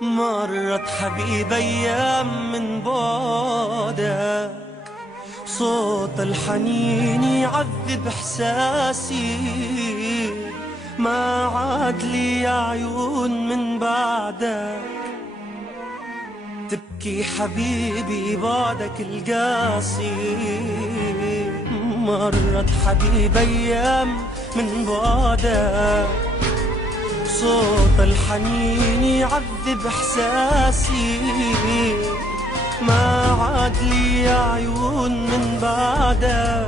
مرت حبيب أيام من بعدك، صوت الحنين يعذب إحساسي، ما عاد لي عيون من بعدك، تبكي حبيبي بعدك القاسي. مرت حبيب أيام من بعدك، صوت الحنين يعذب إحساسي، ما عاد لي عيون من بعدك،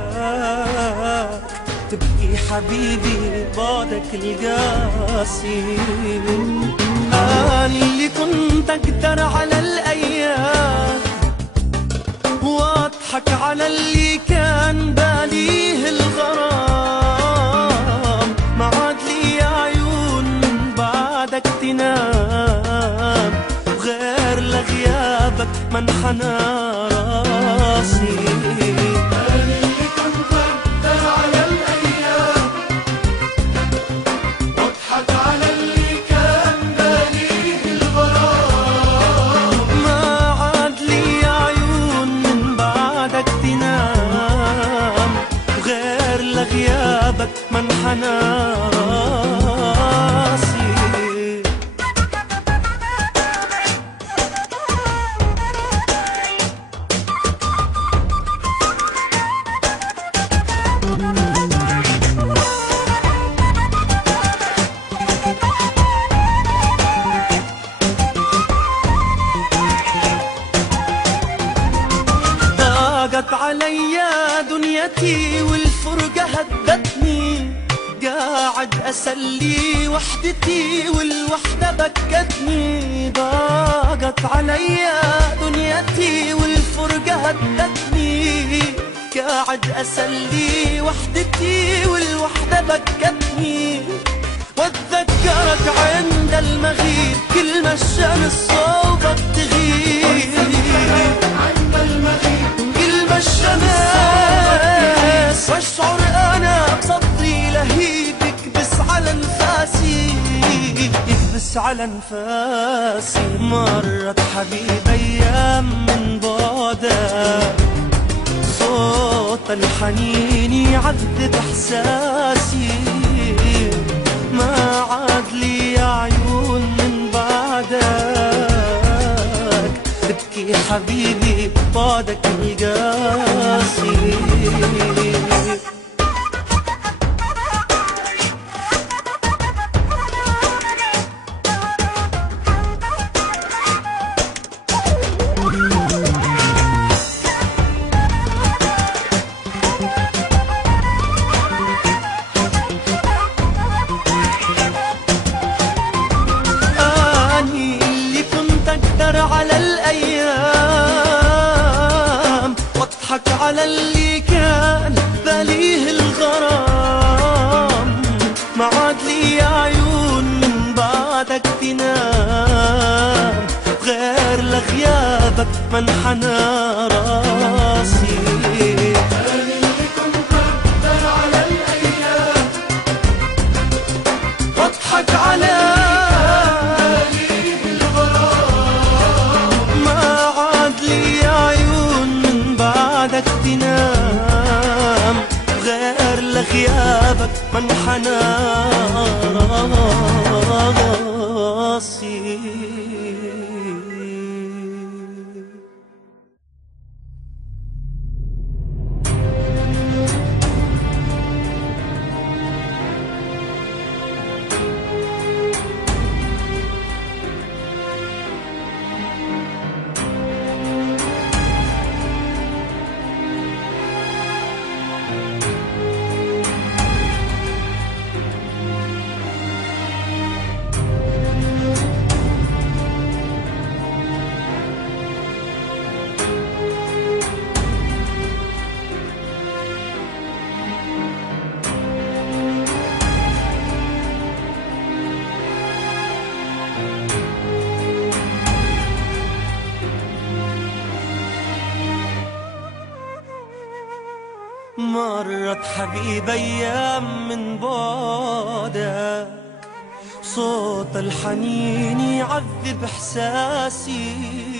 تبكي حبيبي بعدك القاسي. أنا اللي كنت أقدر على الأيام وأضحك على اللي كان باليه الغرام، ما عاد لي عيون من بعدك تنام، وغير لغيابك منحنى راسي. غيابك منحنى راسي. ضاقت عليا دنيتي والفرقة هدتني، قاعد أسلي وحدتي والوحدة بكتني. ضاقت عليا دنيتي والفرقة هدتني، قاعد أسلي وحدتي والوحدة بكتني. واتذكرك عند المغيب كل ما الشمس صوبك تغيب، عند المغيب كل ما الشمس، واشعر انا بصدري لهيب يكبس على انفاسي، يكبس على انفاسي. مرت حبيب ايام من بعدك، صوت الحنين يعذب احساسي، ما عاد لي عيون من بعدك، تبكي حبيبي بعدك القاسي. على الأيام واضحك على اللي كان باليه الغرام، ما عاد لي عيون من بعدك تنام، غير لغيابك منحنى راسي. واضحك على تنام، غير لغيابك منحنى راسي. مرت حبيب أيام من بعدك، صوت الحنين يعذب إحساسي.